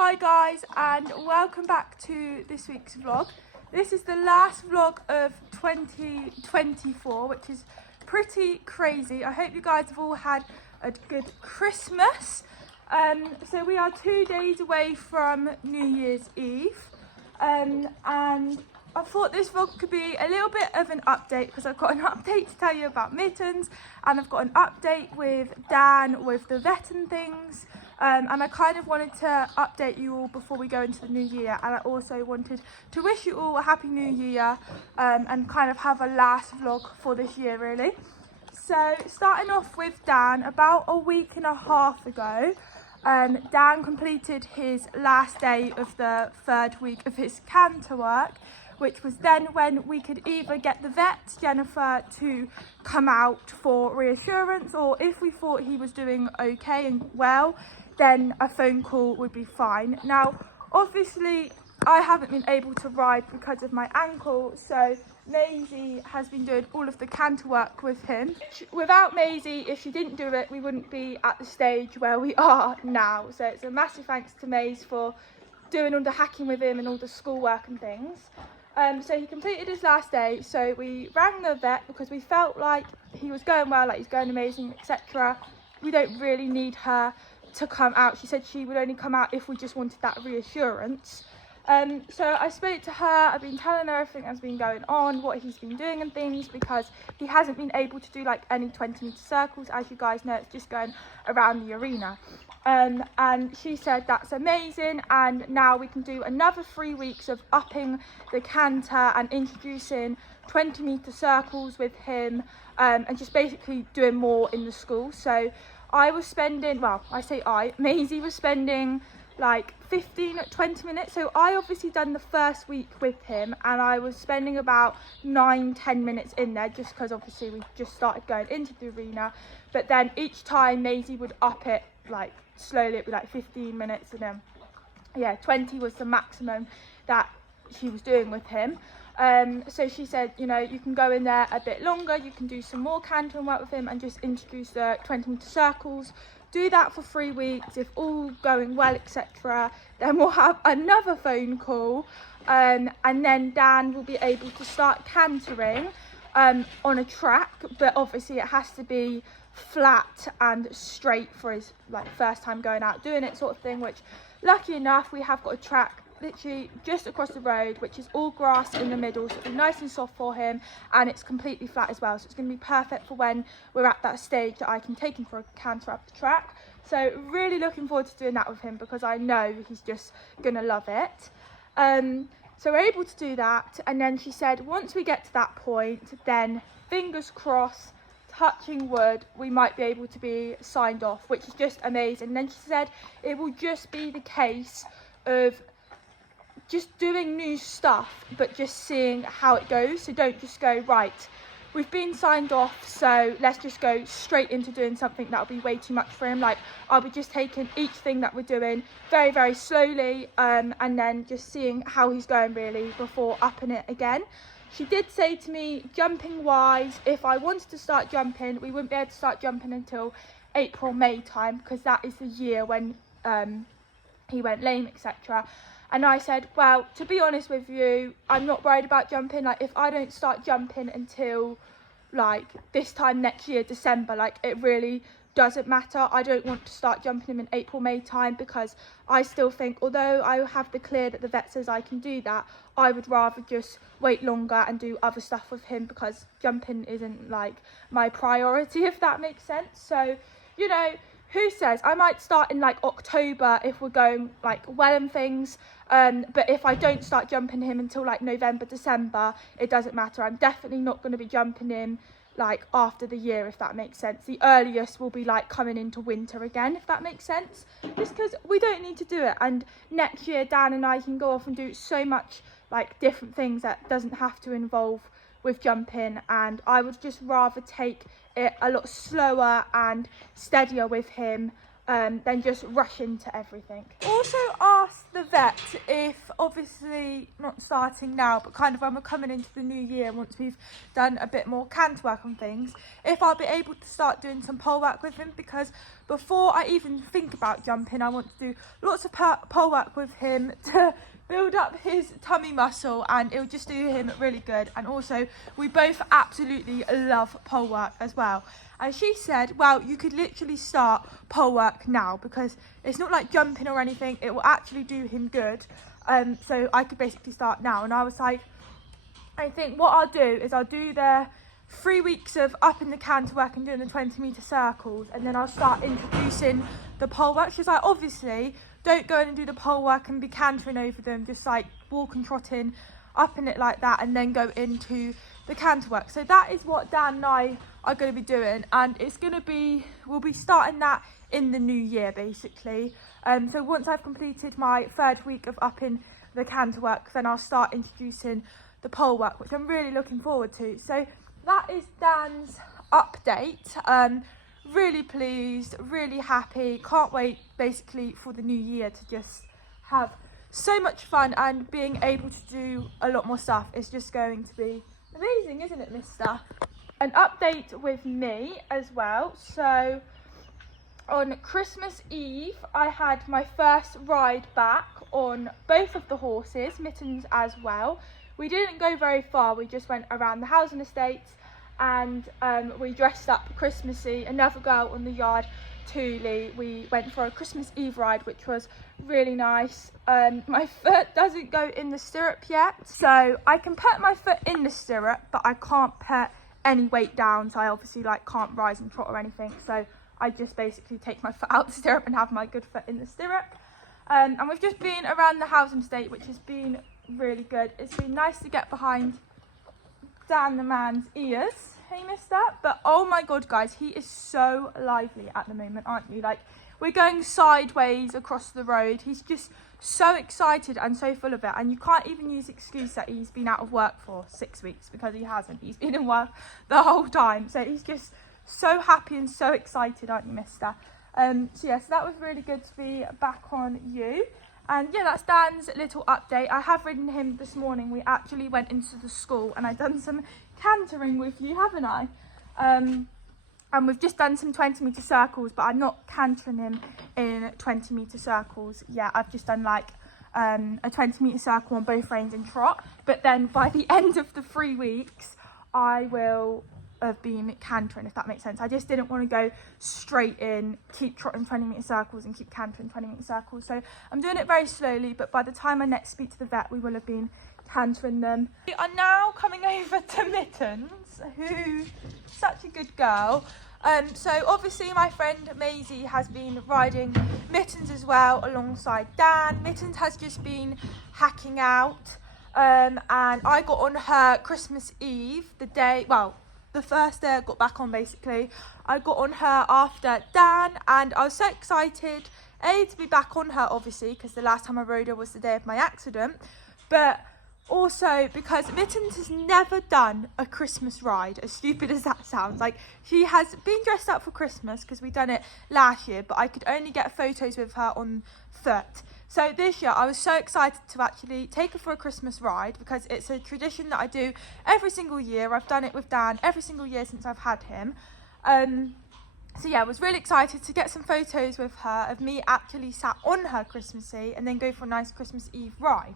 Hi guys, and welcome back to this week's vlog. This is the last vlog of 2024, which is pretty crazy. I hope you guys have all had a good Christmas. So we are 2 days away from New Year's Eve, and I thought this vlog could be a little bit of an update because I've got an update to tell you about Mittens, and I've got an update with Dan with the vet and things. And I kind of wanted to update you all before we go into the new year, and I also wanted to wish you all a happy new year, and kind of have a last vlog for this year really. So starting off with Dan, about a week and a half ago, Dan completed his last day of the 3rd week of his canter work, which was then when we could either get the vet, Jennifer, to come out for reassurance, or if we thought he was doing okay and well, then a phone call would be fine. Now, obviously, I haven't been able to ride because of my ankle, so Maisie has been doing all of the canter work with him. Without Maisie, if she didn't do it, we wouldn't be at the stage where we are now. So it's a massive thanks to Maisie for doing all the hacking with him and all the schoolwork and things. So he completed his last day, so we rang the vet because we felt like he was going well, like he's going amazing, etc. We don't really need her to come out. She said she would only come out if we just wanted that reassurance. So I spoke to her. I've been telling her everything that's been going on, what he's been doing and things, because he hasn't been able to do like any 20-meter circles. As you guys know, it's just going around the arena. And she said that's amazing, and now we can do another 3 weeks of upping the canter and introducing 20-meter circles with him, and just basically doing more in the school. So I was spending, well, I say Maisie was spending like 15-20 minutes. So I obviously done the 1st week with him, and I was spending about 9-10 minutes in there, just because obviously we just started going into the arena. But then each time Maisie would up it like slowly. It would be like 15 minutes, and then yeah, 20 was the maximum that she was doing with him. So she said, you know, you can go in there a bit longer, you can do some more canter and work with him and just introduce the 20-meter circles. Do that for 3 weeks. If all going well, etc., then we'll have another phone call, and then Dan will be able to start cantering on a track, but obviously it has to be flat and straight for his like first time going out doing it, sort of thing, which lucky enough we have got a track literally just across the road, which is all grass in the middle, so it'll be nice and soft for him, and it's completely flat as well, so it's going to be perfect for when we're at that stage that I can take him for a canter up the track. So really looking forward to doing that with him, because I know he's just gonna love it. So we're able to do that, and then she said once we get to that point, then fingers crossed, touching wood, we might be able to be signed off, which is just amazing. And then she said it will just be the case of just doing new stuff, but just seeing how it goes. So don't just go, right, we've been signed off, so let's just go straight into doing something that'll be way too much for him. Like, I'll be just taking each thing that we're doing very, very slowly, and then just seeing how he's going really before upping it again. She did say to me, jumping wise, if I wanted to start jumping, we wouldn't be able to start jumping until April, May time, because that is the year when he went lame, etc. And I said, well, to be honest with you, I'm not worried about jumping. Like, if I don't start jumping until like this time next year, December, like it really doesn't matter. I don't want to start jumping him in April, May time, because I still think, although I have the clear that the vet says I can do that, I would rather just wait longer and do other stuff with him, because jumping isn't like my priority, if that makes sense. So, you know, who says, I might start in like October if we're going like well and things, but if I don't start jumping him until like November, December, it doesn't matter. I'm definitely not going to be jumping him like after the year, if that makes sense. The earliest will be like coming into winter again, if that makes sense, just because we don't need to do it. And next year Dan and I can go off and do so much like different things that doesn't have to involve with jumping, and I would just rather take it a lot slower and steadier with him than just rush into everything. Also asked the vet if obviously not starting now, but kind of when we're coming into the new year, once we've done a bit more canter work on things, if I'll be able to start doing some pole work with him, because before I even think about jumping, I want to do lots of pole work with him to build up his tummy muscle, and it'll just do him really good. And also, we both absolutely love pole work as well. And she said, well, you could literally start pole work now, because it's not like jumping or anything, it will actually do him good. So I could basically start now. And I was like, I think what I'll do is I'll do the 3 weeks of up in the canter work and doing the 20-metre circles, and then I'll start introducing the pole work. She's like, obviously, don't go in and do the pole work and be cantering over them, just like walk and trotting up in it like that, and then go into the canter work. So that is what Dan and I are going to be doing, and it's going to be, we'll be starting that in the new year basically. So once I've completed my 3rd week of up in the canter work, then I'll start introducing the pole work, which I'm really looking forward to. So that is Dan's update. Really pleased, really happy, can't wait basically for the new year to just have so much fun, and being able to do a lot more stuff is just going to be amazing, isn't it, mister? An update with me as well. So on Christmas Eve, I had my first ride back on both of the horses, Mittens as well. We didn't go very far, we just went around the housing estates, and we dressed up Christmassy. Another girl on the yard, Thule, we went for a Christmas Eve ride, which was really nice. My foot doesn't go in the stirrup yet, so I can put my foot in the stirrup, but I can't put any weight down, so I obviously can't rise and trot or anything. So I just basically take my foot out the stirrup and have my good foot in the stirrup. And we've just been around the housing estate, which has been really good. It's been nice to get behind Dan the man's ears. Hey, mister. But oh my god, guys, he is so lively at the moment, aren't you? Like, we're going sideways across the road. He's just so excited and so full of it, and you can't even use the excuse that he's been out of work for 6 weeks, because he hasn't. He's been in work the whole time, so he's just so happy and so excited, aren't you, mister? So yeah, so that was really good to be back on you. And yeah, that's Dan's little update. I have ridden him this morning. We actually went into the school and I've done some cantering with you, haven't I? And we've just done some 20-metre circles, but I'm not cantering him in 20-metre circles yet. I've just done like a 20-metre circle on both reins and trot. But then by the end of the 3 weeks, I will have been cantering, if that makes sense. I just didn't want to go straight in, keep trotting 20-metre circles and keep cantering 20-metre circles. So I'm doing it very slowly, but by the time I next speak to the vet, we will have been cantering them. We are now coming over to Mittens, who's such a good girl. So obviously my friend Maisie has been riding Mittens as well alongside Dan. Mittens has just been hacking out, and I got on her Christmas Eve, the first day I got back on basically. I got on her after Dan, and I was so excited, A, to be back on her obviously, because the last time I rode her was the day of my accident, but also because Mittens has never done a Christmas ride, as stupid as that sounds. Like, she has been dressed up for Christmas because we done it last year, but I could only get photos with her on foot. So this year I was so excited to actually take her for a Christmas ride, because it's a tradition that I do every single year. I've done it with Dan every single year since I've had him. So yeah, I was really excited to get some photos with her of me actually sat on her Christmassy and then go for a nice Christmas Eve ride.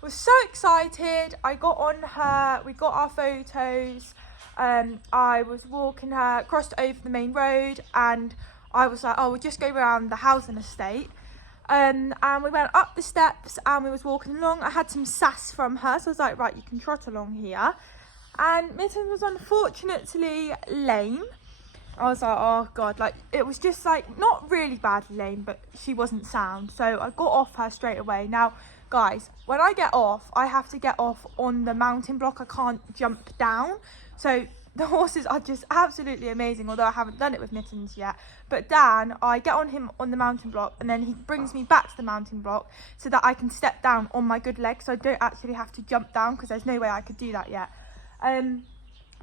Was so excited. I got on her, we got our photos. I was walking her, crossed over the main road, and I was like, oh, we'll just go around the housing estate. And we went up the steps and we was walking along. I had some sass from her, so I was like, right, you can trot along here. And Mittens was unfortunately lame. I was like, oh god, like, it was just like not really badly lame, but she wasn't sound. So I got off her straight away. Now guys, when I get off, I have to get off on the mounting block. I can't jump down. So the horses are just absolutely amazing, although I haven't done it with Mittens yet. But Dan, I get on him on the mountain block, and then he brings me back to the mountain block so that I can step down on my good leg, so I don't actually have to jump down, because there's no way I could do that yet.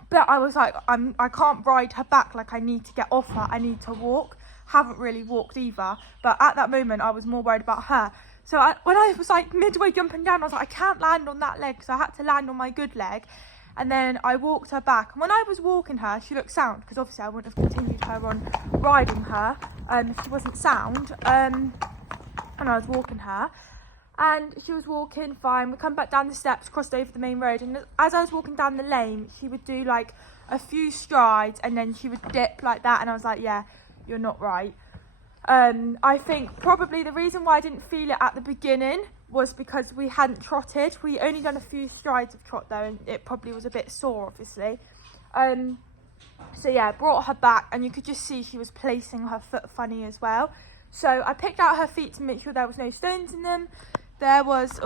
But I was like, I can't ride her back, like, I need to get off her, I need to walk. Haven't really walked either, but at that moment I was more worried about her. So when I was like midway jumping down, I was like, I can't land on that leg, so I had to land on my good leg. And then I walked her back. And when I was walking her, she looked sound, because obviously I wouldn't have continued her on riding her if she wasn't sound. And I was walking her, and she was walking fine. We come back down the steps, crossed over the main road, and as I was walking down the lane, she would do like a few strides, and then she would dip like that, and I was like, yeah, you're not right. I think probably the reason why I didn't feel it at the beginning was because we hadn't trotted. We only done a few strides of trot though, and it probably was a bit sore, obviously. So yeah, brought her back, and you could just see she was placing her foot funny as well. So I picked out her feet to make sure there was no stones in them. There was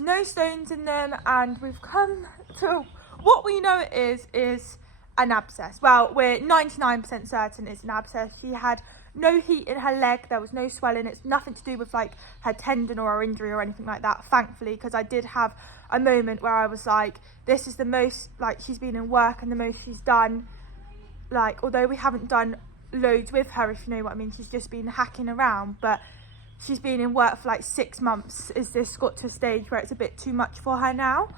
no stones in them, and we've come to what we know it is an abscess. Well, we're 99% certain it's an abscess. She had no heat in her leg, there was no swelling. It's nothing to do with like her tendon or her injury or anything like that, thankfully, because I did have a moment where I was like, this is the most like she's been in work and the most she's done, like, although we haven't done loads with her, if you know what I mean. She's just been hacking around, but she's been in work for like 6 months. Is this got to a stage where it's a bit too much for her now?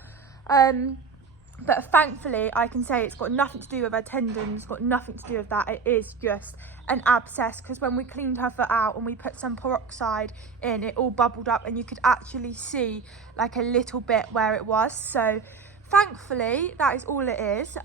But thankfully I can say it's got nothing to do with her tendons, got nothing to do with that. It is just an abscess, because when we cleaned her foot out and we put some peroxide in, it all bubbled up and you could actually see like a little bit where it was. So thankfully that is all it is.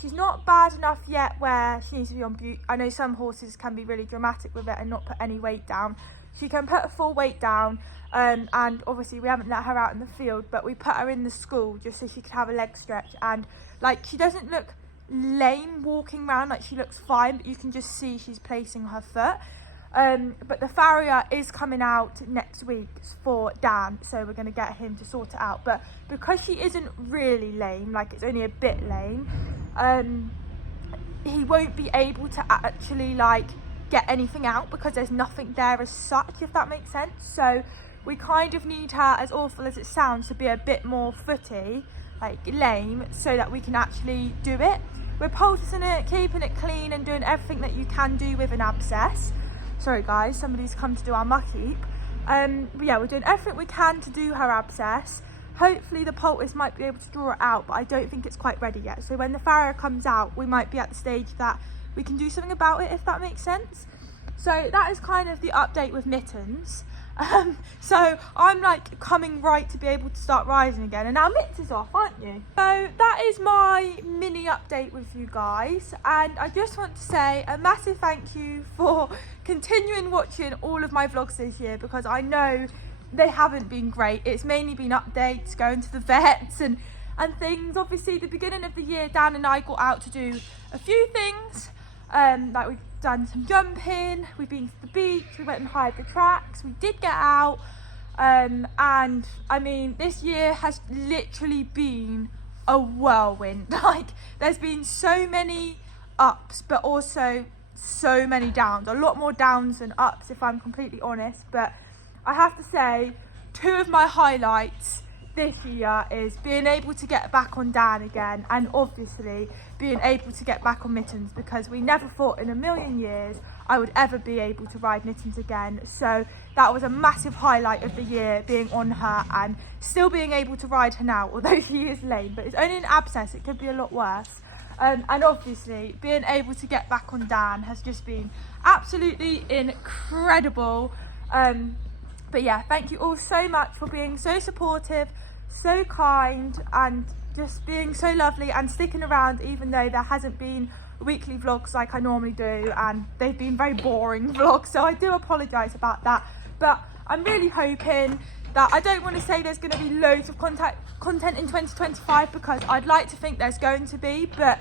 She's not bad enough yet where she needs to be on bute. I know some horses can be really dramatic with it and not put any weight down. She can put a full weight down, and obviously we haven't let her out in the field, but we put her in the school just so she could have a leg stretch, and like she doesn't look lame walking around, like she looks fine, but you can just see she's placing her foot. But the farrier is coming out next week for Dan, so we're going to get him to sort it out. But because she isn't really lame, like it's only a bit lame, he won't be able to actually like get anything out because there's nothing there as such, if that makes sense. So we kind of need her, as awful as it sounds, to be a bit more footy, like lame, so that we can actually do it. We're poulticing it, keeping it clean, and doing everything that you can do with an abscess. Sorry guys, somebody's come to do our muck heap. But yeah, we're doing everything we can to do her abscess. Hopefully the poultice might be able to draw it out, but I don't think it's quite ready yet. So when the farrier comes out, we might be at the stage that we can do something about it, if that makes sense. So that is kind of the update with Mittens. So I'm like coming right to be able to start rising again, and now Mittens is off, aren't you? So that is my mini update with you guys, and I just want to say a massive thank you for continuing watching all of my vlogs this year, because I know they haven't been great. It's mainly been updates, going to the vets and things. Obviously the beginning of the year, Dan and I got out to do a few things, like we've done some jumping, we've been to the beach, we went and hired the tracks, we did get out, and I mean this year has literally been a whirlwind. Like there's been so many ups but also so many downs, a lot more downs than ups if I'm completely honest. But I have to say 2 of my highlights this year is being able to get back on Dan again, and obviously being able to get back on Mittens, because we never thought in a million years I would ever be able to ride Mittens again. So that was a massive highlight of the year, being on her and still being able to ride her now, although she is lame, but it's only an abscess, it could be a lot worse. And obviously being able to get back on Dan has just been absolutely incredible. But yeah, thank you all so much for being so supportive, so kind, and just being so lovely and sticking around even though there hasn't been weekly vlogs like I normally do, and they've been very boring vlogs, so I do apologise about that. But I'm really hoping that, I don't want to say there's going to be loads of content in 2025, because I'd like to think there's going to be, but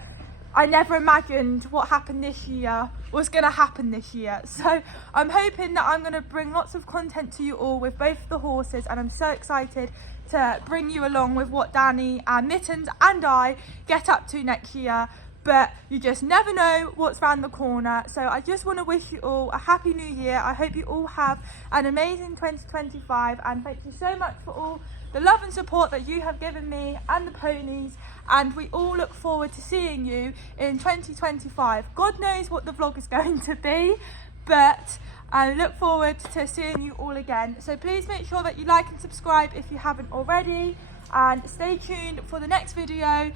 I never imagined what happened this year was going to happen this year. So I'm hoping that I'm going to bring lots of content to you all with both the horses, and I'm so excited to bring you along with what Danny and Mittens and I get up to next year. But you just never know what's around the corner. So I just want to wish you all a happy new year. I hope you all have an amazing 2025, and thank you so much for all the love and support that you have given me and the ponies, and we all look forward to seeing you in 2025. God knows what the vlog is going to be, but and look forward to seeing you all again. So please make sure that you like and subscribe if you haven't already, and stay tuned for the next video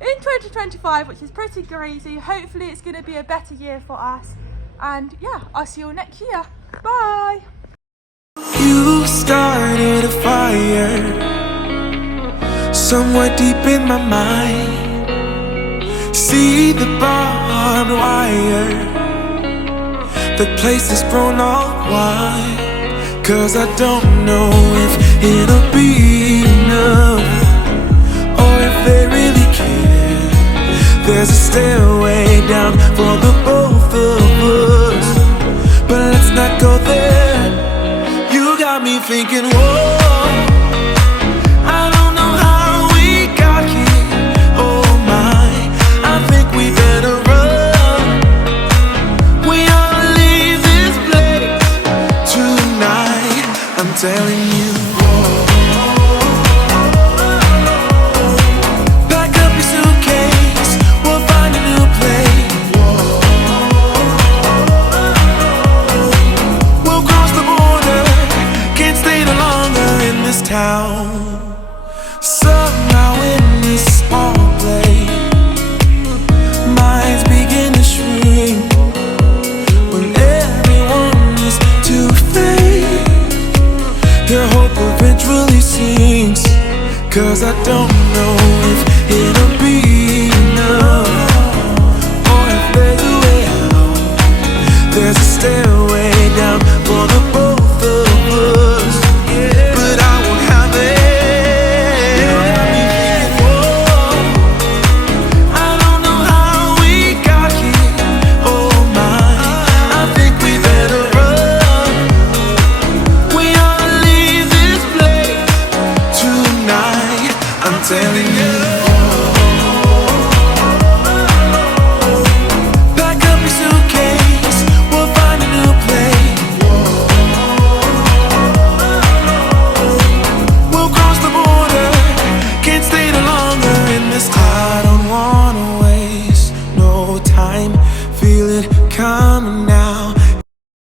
in 2025, which is pretty crazy. Hopefully it's going to be a better year for us, and yeah, I'll see you all next year. Bye. You started a fire somewhere deep in my mind. See the barbed wire, the place is grown all wide. 'Cause I don't know if it'll be enough, or if they really care. There's a stairway down for the both of us, but let's not go there. You got me thinking, whoa, I don't know how we got here. Oh my, I think we better run. We ought to leave this place tonight, I'm telling you. Pack up your suitcase, we'll find a new place. We'll cross the border, can't stay no longer in this town. Somehow in this small place, minds begin to shrink when everyone is too fake. Your hope eventually sinks, 'cause I don't know if it'll be enough, or if there's a way out. There's a stairway down for the both of us, but I won't have it. You got me thinking, whoa, I don't know how we got here. Oh my, I think we better run. We ought to leave this place tonight, I'm telling you. Pack up your suitcase, we'll find a new place. We'll cross the border, can't stay no longer in this town. I don't wanna waste no time, feel it coming now.